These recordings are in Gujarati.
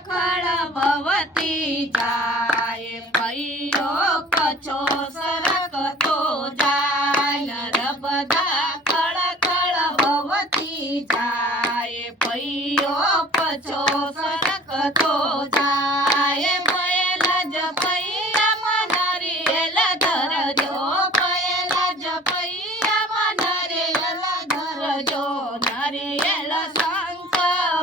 ખળ ભવતી જાય પૈયો પછો સરકતો જાય નર્મદા ખળ ખળ ભવતી જાય પૈયો પછો સરકતો જાય પહેલા જ પૈયામાં નરિયેલ ધરજો પહેલા જ પૈયામાં નરિયેલ ધરજો નરિયેલ શંખ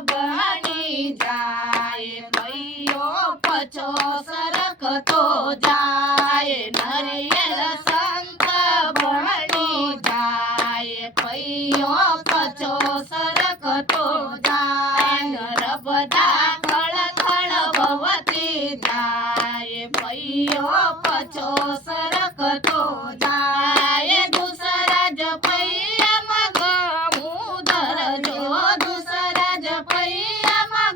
બની જાય પૈયો પછો સરકતો જાય નરિયેલ શંખ બની જાય પૈયો પછો સરકતો જાય નર્મદા ખળ ખળ ભવતી જાય પૈયો પછો સરકતો જાય દુસરા જ પૈયામાં ગમું ધરજો દુસરા જ પૈયામાં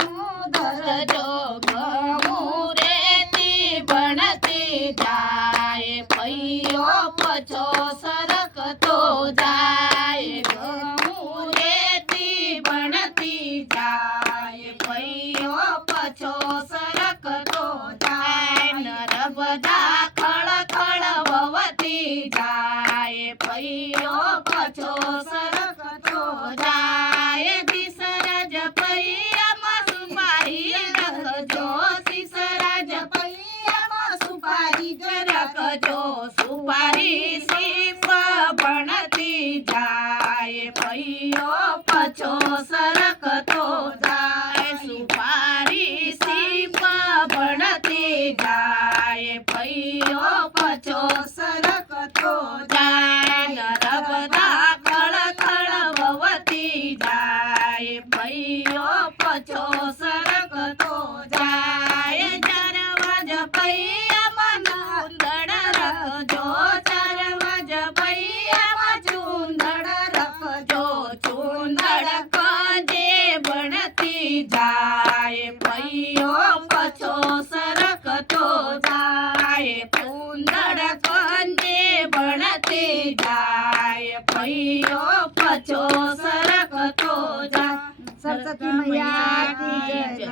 ગમું ધરજો ગમું રેતી ભણતી જાય પૈયો પછો સરકતો જાય ગમું રેતી ભણતી જાય પૈયો પછો સરકતો જાય નર્મદા ખળ ખળ ભવતી જાય પૈયો પછો સરકતો જાય તીસરા જ પૈયામાં સુપારી રખજો તીસરા જ પૈયામાં સુપારી રખજો સુપારી સીપ ભણતી જાય પૈયો પછો સરકતો જાય સુપારી સીપ ભણતી જાય પૈયો પછો સરકતો જાય નર્મદા ખળ ખળ ભવતી જાય પૈયો પછો સરકતો જાય ચરવા જ પૈયામાં ચૂંદડ રખજો ચરવા જ પૈયામાં ચૂંદડ રખજો ચૂંદડ કજે ભણતી જાય પૈયો પછો સરકતો જાય ચૂંદડ કજે ભણતી જાય પૈયો પછો સરકતો જાય. સરસ્વતી મૈયા કી જય.